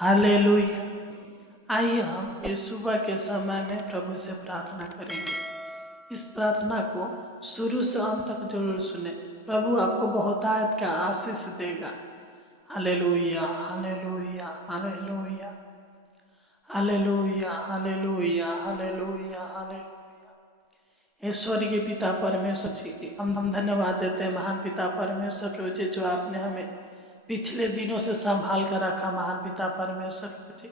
Hallelujah. आइए हम इस सुबह के समय में प्रभु से प्रार्थना करेंगे। इस प्रार्थना को शुरू से अंत तक जरूर सुने। प्रभु आपको बहुतायत का आशीष देगा। Hallelujah, hallelujah, hallelujah, hallelujah, hallelujah, hallelujah, hallelujah. हे स्वर्गीय पिता परमेश्वर जी, हम धन्यवाद देते हैं महान पिता परमेश्वर प्रभु जी, जो आपने हमें पिछले दिनों से संभाल कर रखा महान पिता परमेश्वर प्रभु जी।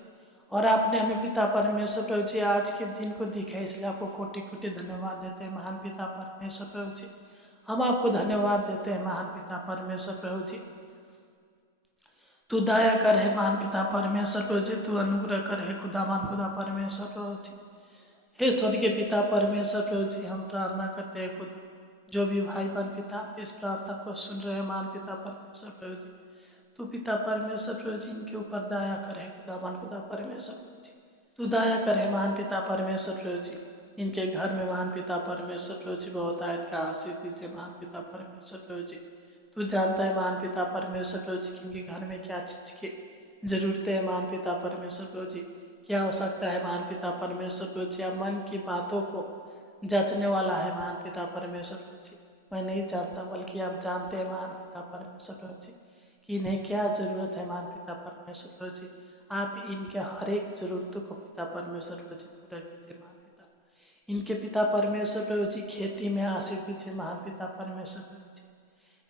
और आपने हमें पिता परमेश्वर प्रभु जी आज के दिन को दिखा, इसलिए आपको कोटि कोटि धन्यवाद देते हैं महान पिता परमेश्वर प्रभु जी। हम आपको धन्यवाद देते हैं महान पिता परमेश्वर प्रभु जी। तू दया कर है महान पिता परमेश्वर प्रभु जी, तू अनुग्रह कर है खुदावन खुदा परमेश्वर प्रभु जी। हे स्वर्गीय पिता परमेश्वर प्रभु जी, हम प्रार्थना करते हैं खुदा, जो भी भाई बहन पिता इस प्रार्थना को सुन रहे हैं महान पिता परमेश्वर प्रभु जी, तू पिता परमेश्वर प्रभु जी इनके ऊपर दया करे खुदावन खुदा परमेश्वर प्रभु जी। तू दया करे महान पिता परमेश्वर प्रभु जी, इनके घर में महान पिता परमेश्वर प्रभु जी बहुत आयत का आशीष दीजिए महान पिता परमेश्वर प्रभु जी। तू जानता है महान पिता परमेश्वर प्रभु जी, इनके घर में क्या चीज़ की जरूरतें हैं महान पिता परमेश्वर प्रभु जी, क्या हो सकता है महान पिता परमेश्वर प्रभु जी। आप मन की बातों को जांचने वाला है महान पिता परमेश्वर प्रभु जी। मैं नहीं जानता, बल्कि आप जानते हैं महान पिता परमेश्वर प्रभु जी कि इन्हें क्या जरूरत है महान पिता परमेश्वर प्रभु जी। आप इनके हर एक जरूरतों को पिता परमेश्वर प्रभु जी पूरा कीजिए महान पिता। इनके पिता परमेश्वर प्रभु जी खेती में आशीष दीजिए महान पिता परमेश्वर प्रभु जी।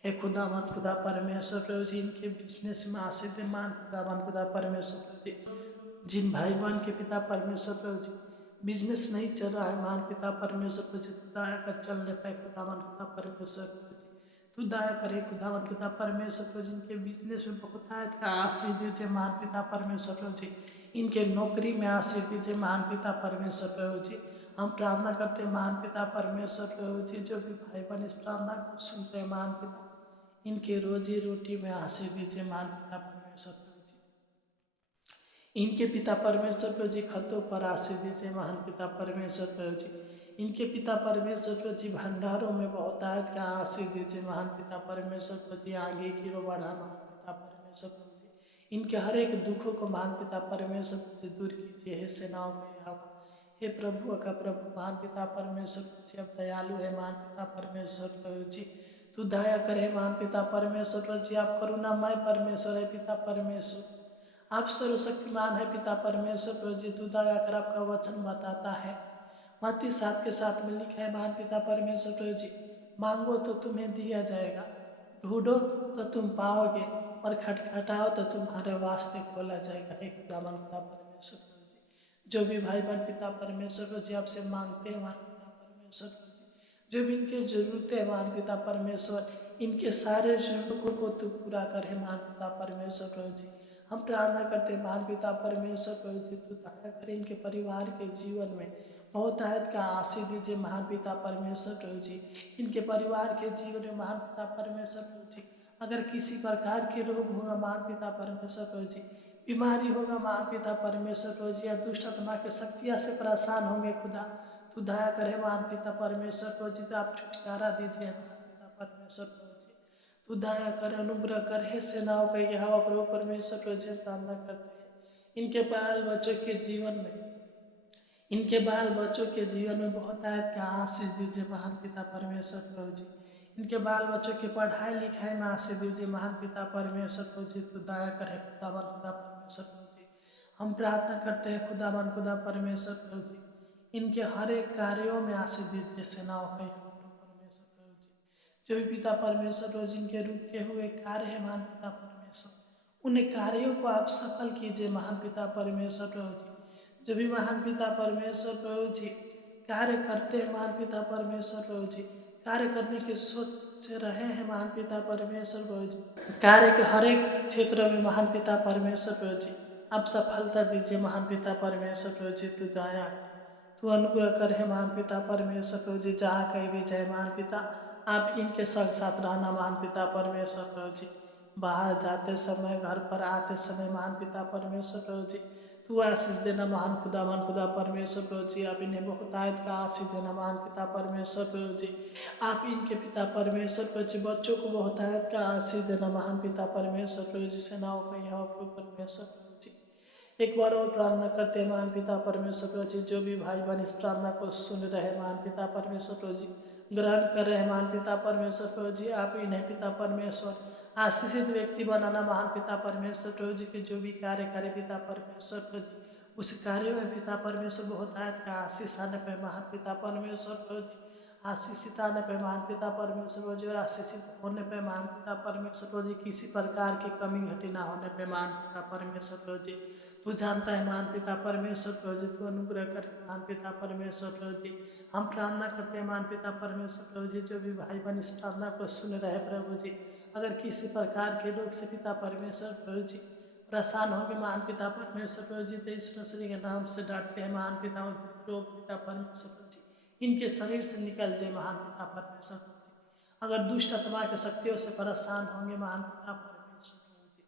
हे खुदावन खुदा परमेश्वर प्रभु जी, इनके बिजनेस में आशीष दे महान खुदावन खुदा परमेश्वर प्रभु जी। जिन भाई बहन के पिता परमेश्वर प्रभु जी बिजनेस नहीं चल रहा है महान पिता परमेश्वर प्रभु जी, तू दया कर चलने पाए खुदावन खुदा परमेश्वर प्रभु जी। तू दया करे खुदावन खुदा परमेश्वर प्रभु जी, इनके बिजनेस में बहुत आयत का आशीष दीजिए महान पिता परमेश्वर प्रभु जी। इनके नौकरी में आशीष दीजिए महान पिता परमेश्वर प्रभु जी। हम प्रार्थना करते हैं महान पिता परमेश्वर प्रभु जी, जो भी भाई बहन इस प्रार्थना को सुनते हैं महान पिता, इनके रोजी रोटी में आशीष दीजिए महान पिता परमेश्वर प्रभु जी। इनके पिता परमेश्वर प्रभु जी खतों पर आशीष दीजिए महान पिता परमेश्वर प्रभु जी। इनके पिता परमेश्वर प्रभु जी भंडारों में बहुत आयत का आशीष दीजिए महान पिता परमेश्वर प्रभु जी। आगे की रो बढ़ा महान पिता परमेश्वर प्रभु जी। इनके हर एक दुखों को महान पिता परमेश्वर प्रभु जी दूर कीजिए। हे सेनाओं में यहोवा, हे प्रभु का प्रभु महान पिता परमेश्वर प्रभु जी, अब दयालु है महान पिता परमेश्वर प्रभु जी। तू दया करे महान पिता परमेश्वर प्रभु जी। आप करुणामय परमेश्वर है पिता परमेश्वर, आप सर्वशक्तिमान है पिता परमेश्वर प्रभु जी। तू दया कर, आपका वचन बताता है मत्ती 7 के 7 में लिखा है महान पिता परमेश्वर प्रभु जी, मांगो तो तुम्हें दिया जाएगा, ढूंढो तो तुम पाओगे, और खटखटाओ तो तुम्हारे वास्ते खोला जाएगा। हे खुदावन खुदा परमेश्वर प्रभु जी, जो भी भाई बहन पिता परमेश्वर प्रभु जी आपसे मांगते हैं महान पिता परमेश्वर प्रभु जी, जो भी इनकी जरूरतें हैं महान पिता परमेश्वर, इनके सारे जरूरतों को तू पूरा करे महान पिता परमेश्वर प्रभु जी। हम प्रार्थना करते हैं महान पिता परमेश्वर प्रभु जी, तू दया करे इनके परिवार के जीवन में बहुत आयत का आशीष दीजिए महान पिता परमेश्वर प्रभु जी। इनके परिवार के जीवन में महान पिता परमेश्वर प्रभु जी, अगर किसी प्रकार के रोग होगा महान पिता परमेश्वर प्रभु जी, बीमारी होगा महान पिता परमेश्वर प्रभु जी, या दुष्ट आत्मा के शक्तियाँ से परेशान होंगे खुदा, तू दया करे महान पिता परमेश्वर प्रभु जी। तो आप छुटकारा दीजिए महान पिता परमेश्वर प्रभु जी। तू दया कर, अनुग्रह कर, हे सेनाओं का यहोवा प्रभु परमेश्वर प्रभु जी। प्रार्थना करते हैं इनके बाल बच्चों के जीवन में, इनके बाल बच्चों के जीवन में बहुत आयत का आशीष दीजिए महान पिता परमेश्वर प्रभु जी। इनके बाल बच्चों की पढ़ाई लिखाई में आशीष दीजिए महान पिता परमेश्वर प्रभु जी। तू दया करे खुदावन खुदा परमेश्वर प्रभु जी। हम प्रार्थना करते हैं खुदावन खुदा परमेश्वर प्रभु जी, इनके हर एक कार्यों में आशीष दीजिए सेनाओं का यहोवा प्रभु परमेश्वर प्रभु जी। जो भी पिता परमेश्वर प्रभु जी इनके रुके हुए कार्य है महान पिता परमेश्वर, उन कार्यों को आप सफल कीजिए महान पिता परमेश्वर प्रभु जी। जो भी महान पिता परमेश्वर प्रभु जी कार्य करते हैं महान पिता परमेश्वर प्रभु जी, कार्य करने की सोच रहे हैं महान पिता परमेश्वर प्रभु जी, कार्य के हर एक क्षेत्र में महान पिता परमेश्वर प्रभु जी आप सफलता दीजिए महान पिता परमेश्वर प्रभु जी। तू दया तू अनुग्रह कर है महान पिता परमेश्वर प्रभु जी। जहाँ कहीं भी जाए महान पिता, आप इनके संग साथ रहना महान पिता परमेश्वर प्रभु जी। बाहर जाते समय, घर पर आते समय महान पिता परमेश्वर प्रभु जी, तू आशीष देना महान खुदा परमेश्वर प्रभु जी। आप इन्हें बहुत आयत का आशीष देना महान पिता परमेश्वर प्रभु जी। आप इनके पिता परमेश्वर प्रभु जी बच्चों को बहुत आयत का आशीष देना महान पिता परमेश्वर प्रभु जी। सेनाओं का यहोवा प्रभु परमेश्वर प्रभु जी, एक बार और प्रार्थना करते हैं महान पिता परमेश्वर प्रभु जी, जो भी भाई बहन इस प्रार्थना को सुन रहे हैं महान पिता परमेश्वर प्रभु जी, ग्रहण कर रहे हैं महान पिता परमेश्वर प्रभु जी, आप इन्हें पिता परमेश्वर आशीषित व्यक्ति बनाना महान पिता परमेश्वर प्रभु जी के जो भी कार्य करे पिता परमेश्वर प्रभु जी, उस कार्य में पिता परमेश्वर बहुत आयत का आशीष आने पे महान पिता परमेश्वर प्रभु जी, आशीषित आने पे महान पिता परमेश्वर प्रभु जी, और आशीषित होने पे महान पिता परमेश्वर प्रभु जी, किसी प्रकार की कमी घटी ना होने पे महान पिता परमेश्वर प्रभु जी, तू जानता है महान पिता परमेश्वर प्रभु जी, तू अनुग्रह कर महान पिता परमेश्वर प्रभु जी। हम प्रार्थना करते हैं महान पिता परमेश्वर प्रभु जी, जो भी भाई बहन इस प्रार्थना को सुन रहे हैं प्रभु जी, अगर किसी प्रकार के रोग से पिता परमेश्वर प्रभु जी परेशान होंगे महान पिता परमेश्वर प्रभु जी, तो ईश्वर श्री के नाम से डांटते हैं महान पिता, रोग पिता परमेश्वर प्रभु जी इनके शरीर से निकल जाए महान पिता परमेश्वर प्रभु जी। अगर दुष्ट आत्मा के शक्तियों से परेशान होंगे महान पिता परमेश्वर प्रभु जी,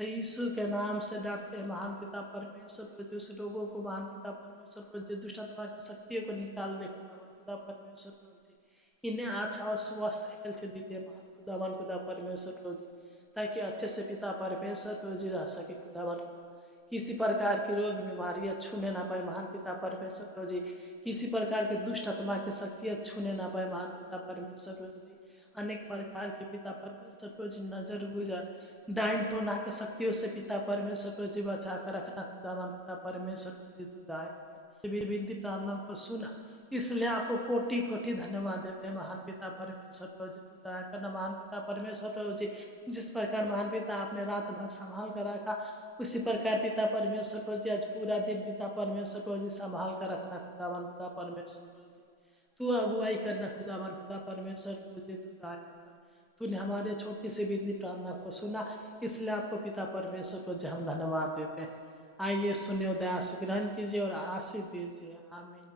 तो यीशु के नाम से डांटते हैं महान पिता परमेश्वर प्रभु जी, उस रोगों को महान पिता परमेश्वर प्रभु जी, दुष्ट आत्मा की शक्तियों को निकाल दे पिता परमेश्वर प्रभु जी, इन्हें अच्छा और स्वस्थ हेल्थ दीजिए महान पिता परमेश्वर प्रभु जी, ताकि अच्छे से पिता परमेश्वर प्रभु जी रह सके खुदावन। किसी प्रकार की रोग बीमारियां छूने ना पाए महान पिता परमेश्वर प्रभु जी, किसी प्रकार के दुष्ट आत्मा की शक्तियां छूने ना पाए महान पिता परमेश्वर प्रभु जी, अनेक प्रकार के पिता परमेश्वर प्रभु जी नजर गुजर डाइन टोना के शक्तियों से पिता परमेश्वर प्रभु जी बचा कर रखना खुदावन पिता परमेश्वर प्रभु जी, तू दाए विनती प्रार्थना को सुना, इसलिए आपको कोटि कोटि धन्यवाद देते हैं महान पिता परमेश्वर प्रभु जी, तू दया करना महान पिता परमेश्वर प्रभु जी, जिस प्रकार महान पिता आपने रात भर संभाल कर रखा, उसी प्रकार पिता परमेश्वर प्रभु जी आज पूरा दिन पिता परमेश्वर प्रभु जी संभाल कर रखना खुदावन पिता परमेश्वर प्रभु जी, तू अगुवाई करना खुदावन पिता परमेश्वर प्रभु जी, तू दया करना, तूने हमारे छोटी सी विनती प्रार्थना को सुना, इसलिए आपको पिता परमेश्वर प्रभु जी हम धन्यवाद देते हैं। आइए सुनिए, दया से ग्रहण कीजिए और आशीष दीजिए, आमीन।